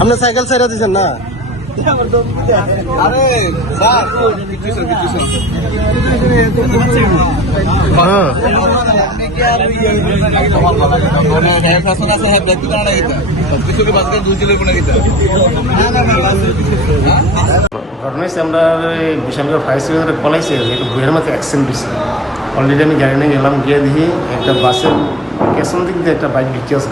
আপনি সাইকেল ছেড়ে দিচ্ছেন না? আরে ঘটনা হচ্ছে আমরা বিশালগড় ফায়ার সার্ভিসে পলাইছে একটু ভুয়ের মতো অ্যাক্সিডেন্ট হয়েছে। অলরেডি আমি গাড়ি নিয়ে গেলাম, গিয়ে দেখি একটা বাসের পেছন দিক দিয়ে একটা বাইক ঢুকে আছে।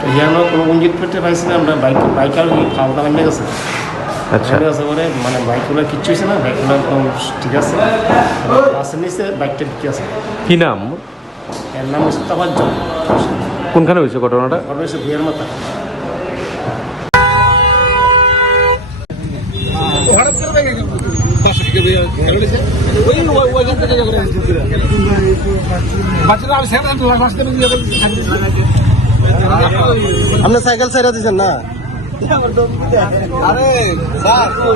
তো ইয়ানো কোনো ইঞ্জিন ফেটে পাইছি না, আমরা বাইকার খাওয়া নেমে গেছে। আচ্ছা আছে পরে মানে বাইকগুলো কিচ্ছু হয়েছে না, বাইকগুলো একদম ঠিক আছে। বাসের নিচে বাইকটা ঢুকে আছে। কি নাম? এর নাম হচ্ছে তাবাজ্জুদ। কোনখানে হয়েছে ঘটনাটা? ঘটনা হচ্ছে ভুয়ের মাথা। আপনি সাইকেল ছেড়ে দিচ্ছেন না? আরে আপনি